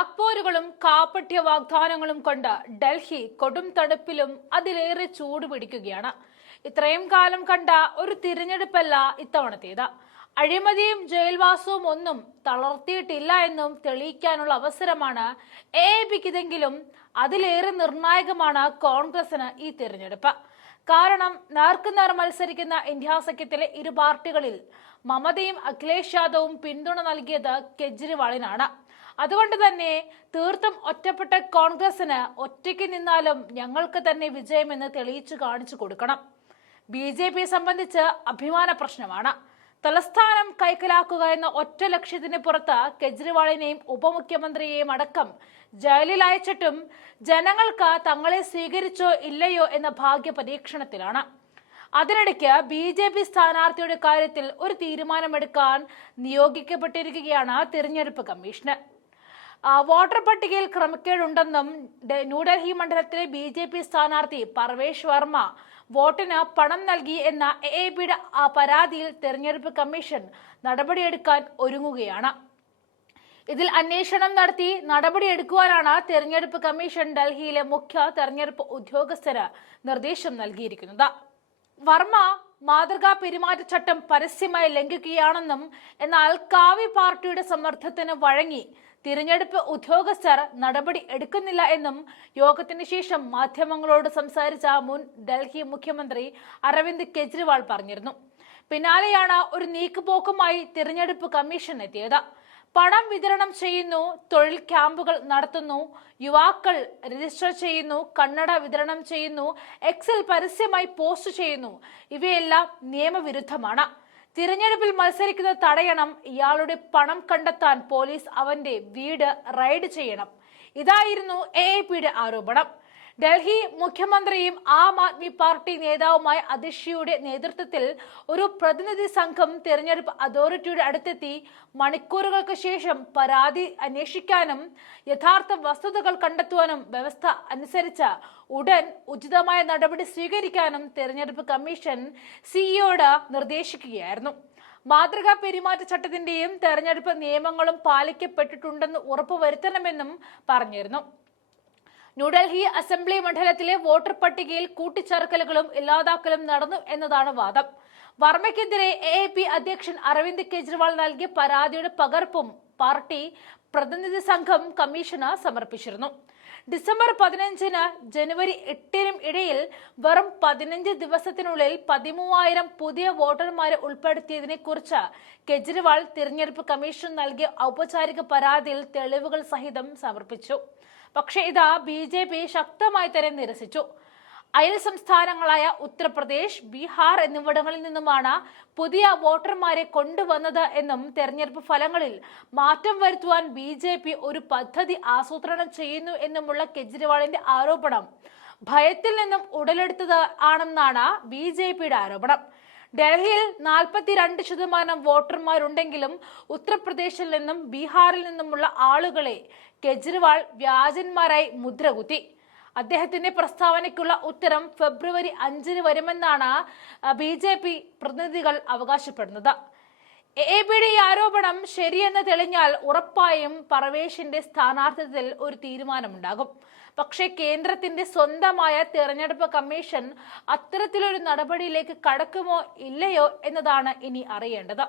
വാക്പോരുകളും കാപ്പട്യ വാഗ്ദാനങ്ങളും കൊണ്ട് ഡൽഹി കൊടും തണുപ്പിലും അതിലേറെ ചൂട് പിടിക്കുകയാണ്. ഇത്രയും കാലം കണ്ട ഒരു തിരഞ്ഞെടുപ്പല്ല ഇത്തവണത്തേത്. അഴിമതിയും ജയിൽവാസവും ഒന്നും തളർത്തിയിട്ടില്ല എന്നും തെളിയിക്കാനുള്ള അവസരമാണ് എപിക്കിതെങ്കിലും അതിലേറെ നിർണായകമാണ് കോൺഗ്രസിന് ഈ തിരഞ്ഞെടുപ്പ്. കാരണം നേർക്കുനേർ മത്സരിക്കുന്ന ഇന്ത്യ സഖ്യത്തിലെ ഇരു പാർട്ടികളിൽ മമതയും അഖിലേഷ് യാദവും പിന്തുണ നൽകിയത് കെജ്രിവാളിനാണ്. അതുകൊണ്ട് തന്നെ തീർത്തും ഒറ്റപ്പെട്ട കോൺഗ്രസിന് ഒറ്റയ്ക്ക് നിന്നാലും ഞങ്ങൾക്ക് തന്നെ വിജയമെന്ന് തെളിയിച്ചു കാണിച്ചു കൊടുക്കണം. ബി.ജെ.പി സംബന്ധിച്ച് അഭിമാന പ്രശ്നമാണ്. തലസ്ഥാനം കൈക്കലാക്കുക എന്ന ഒറ്റ ലക്ഷ്യത്തിന് പുറത്ത് കെജ്രിവാളിനെയും ഉപമുഖ്യമന്ത്രിയെയും അടക്കം ജയിലിൽ അയച്ചിട്ടും ജനങ്ങൾക്ക് തങ്ങളെ സ്വീകരിച്ചോ ഇല്ലയോ എന്ന ഭാഗ്യ പരീക്ഷണത്തിലാണ്. അതിനിടയ്ക്ക് ബി.ജെ.പി സ്ഥാനാർത്ഥിയുടെ കാര്യത്തിൽ ഒരു തീരുമാനമെടുക്കാൻ നിയോഗിക്കപ്പെട്ടിരിക്കുകയാണ് തിരഞ്ഞെടുപ്പ് കമ്മീഷന്. വോട്ടർ പട്ടികയിൽ ക്രമക്കേടുണ്ടെന്നും ന്യൂഡൽഹി മണ്ഡലത്തിലെ ബി.ജെ.പി സ്ഥാനാർത്ഥി പർവേഷ് വർമ്മ വോട്ടിന് പണം നൽകി എന്ന എപിയുടെ പരാതിയിൽ തെരഞ്ഞെടുപ്പ് കമ്മീഷൻ നടപടിയെടുക്കാൻ ഒരുങ്ങുകയാണ്. ഇതിൽ അന്വേഷണം നടത്തി നടപടിയെടുക്കുവാനാണ് തെരഞ്ഞെടുപ്പ് കമ്മീഷൻ ഡൽഹിയിലെ മുഖ്യ തെരഞ്ഞെടുപ്പ് ഉദ്യോഗസ്ഥന് നിർദ്ദേശം നൽകിയിരിക്കുന്നത്. വർമ്മ മാതൃകാ പെരുമാറ്റച്ചട്ടം പരസ്യമായി ലംഘിക്കുകയാണെന്നും എന്നാൽ കാവി പാർട്ടിയുടെ സമ്മർദ്ദത്തിന് വഴങ്ങി തിരഞ്ഞെടുപ്പ് ഉദ്യോഗസ്ഥർ നടപടി എടുക്കുന്നില്ല എന്നും യോഗത്തിന് ശേഷം മാധ്യമങ്ങളോട് സംസാരിച്ച മുൻ ഡൽഹി മുഖ്യമന്ത്രി അരവിന്ദ് കെജ്രിവാൾ പറഞ്ഞിരുന്നു. പിന്നാലെയാണ് ഒരു നീക്കുപോക്കുമായി തിരഞ്ഞെടുപ്പ് കമ്മീഷൻ എത്തിയത്. പണം വിതരണം ചെയ്യുന്നു, തൊഴിൽ ക്യാമ്പുകൾ നടത്തുന്നു, യുവാക്കൾ രജിസ്റ്റർ ചെയ്യുന്നു, കണ്ണട വിതരണം ചെയ്യുന്നു, എക്സിൽ പരസ്യമായി പോസ്റ്റ് ചെയ്യുന്നു. ഇവയെല്ലാം നിയമവിരുദ്ധമാണ്. തിരഞ്ഞെടുപ്പിൽ മത്സരിക്കുന്നത് തടയണം. ഇയാളുടെ പണം കണ്ടെത്താൻ പോലീസ് അവന്റെ വീട് റെയ്ഡ് ചെയ്യണം. ഇതായിരുന്നു എപിയുടെ ആരോപണം. ഡൽഹി മുഖ്യമന്ത്രിയും ആം ആദ്മി പാർട്ടി നേതാവുമായ അതിഷിയുടെ നേതൃത്വത്തിൽ ഒരു പ്രതിനിധി സംഘം തിരഞ്ഞെടുപ്പ് അതോറിറ്റിയുടെ അടുത്തെത്തി മണിക്കൂറുകൾക്ക് ശേഷം പരാതി അന്വേഷിക്കാനും യഥാർത്ഥ വസ്തുതകൾ കണ്ടെത്തുവാനും വ്യവസ്ഥ അനുസരിച്ച് ഉടൻ ഉചിതമായ നടപടി സ്വീകരിക്കാനും തിരഞ്ഞെടുപ്പ് കമ്മീഷൻ സിഇഒയോട് നിർദ്ദേശിക്കുകയായിരുന്നു. മാതൃകാ പെരുമാറ്റച്ചട്ടത്തിന്റെയും തെരഞ്ഞെടുപ്പ് നിയമങ്ങളും പാലിക്കപ്പെട്ടിട്ടുണ്ടെന്ന് ഉറപ്പുവരുത്തണമെന്നും പറഞ്ഞിരുന്നു. ന്യൂഡൽഹി അസംബ്ലി മണ്ഡലത്തിലെ വോട്ടർ പട്ടികയിൽ കൂട്ടിച്ചേർക്കലുകളും ഇല്ലാതാക്കലും നടന്നു എന്നതാണ് വാദം. വർമ്മയ്ക്കെതിരെ എപി അധ്യക്ഷൻ അരവിന്ദ് കെജ്രിവാൾ നൽകിയ പരാതിയുടെ പകർപ്പും പാർട്ടി പ്രതിനിധി സംഘം കമ്മീഷന് സമർപ്പിച്ചിരുന്നു. ഡിസംബർ 15-ന് ജനുവരി 8-നും ഇടയിൽ വെറും 15 ദിവസത്തിനുള്ളിൽ 13,000 പുതിയ വോട്ടർമാരെ ഉൾപ്പെടുത്തിയതിനെ കുറിച്ച് കെജ്രിവാൾ തിരഞ്ഞെടുപ്പ് കമ്മീഷൻ നൽകിയ ഔപചാരിക പരാതിയിൽ തെളിവുകൾ സഹിതം സമർപ്പിച്ചു. പക്ഷേ ഇത് ബി.ജെ.പി ശക്തമായി തന്നെ നിരസിച്ചു. അയൽ സംസ്ഥാനങ്ങളായ ഉത്തർപ്രദേശ്, ബീഹാർ എന്നിവിടങ്ങളിൽ നിന്നുമാണ് പുതിയ വോട്ടർമാരെ കൊണ്ടുവന്നത് എന്നും തെരഞ്ഞെടുപ്പ് ഫലങ്ങളിൽ മാറ്റം വരുത്തുവാൻ ബി.ജെ.പി ഒരു പദ്ധതി ആസൂത്രണം ചെയ്യുന്നു എന്നുമുള്ള കെജ്രിവാളിന്റെ ആരോപണം ഭയത്തിൽ നിന്നും ഉടലെടുത്തത് ആണെന്നാണ് ബി.ജെ.പിയുടെ ആരോപണം. ഡൽഹിയിൽ 42% വോട്ടർമാരുണ്ടെങ്കിലും ഉത്തർപ്രദേശിൽ നിന്നും ബീഹാറിൽ നിന്നുമുള്ള ആളുകളെ കെജ്രിവാൾ വ്യാജന്മാരായി മുദ്രകുത്തി. അദ്ദേഹത്തിന്റെ പ്രസ്താവനയ്ക്കുള്ള ഉത്തരം ഫെബ്രുവരി 5-ന് വരുമെന്നാണ് ബി.ജെ.പി പ്രതിനിധികൾ അവകാശപ്പെടുന്നത്. എപിയുടെ ഈ ആരോപണം ശരിയെന്ന് തെളിഞ്ഞാൽ ഉറപ്പായും പർവേഷിന്റെ സ്ഥാനാർത്ഥിത്വത്തിൽ ഒരു തീരുമാനമുണ്ടാകും. പക്ഷേ കേന്ദ്രത്തിന്റെ സ്വന്തമായ തെരഞ്ഞെടുപ്പ് കമ്മീഷൻ അത്തരത്തിലൊരു നടപടിയിലേക്ക് കടക്കുമോ ഇല്ലയോ എന്നതാണ് ഇനി അറിയേണ്ടത്.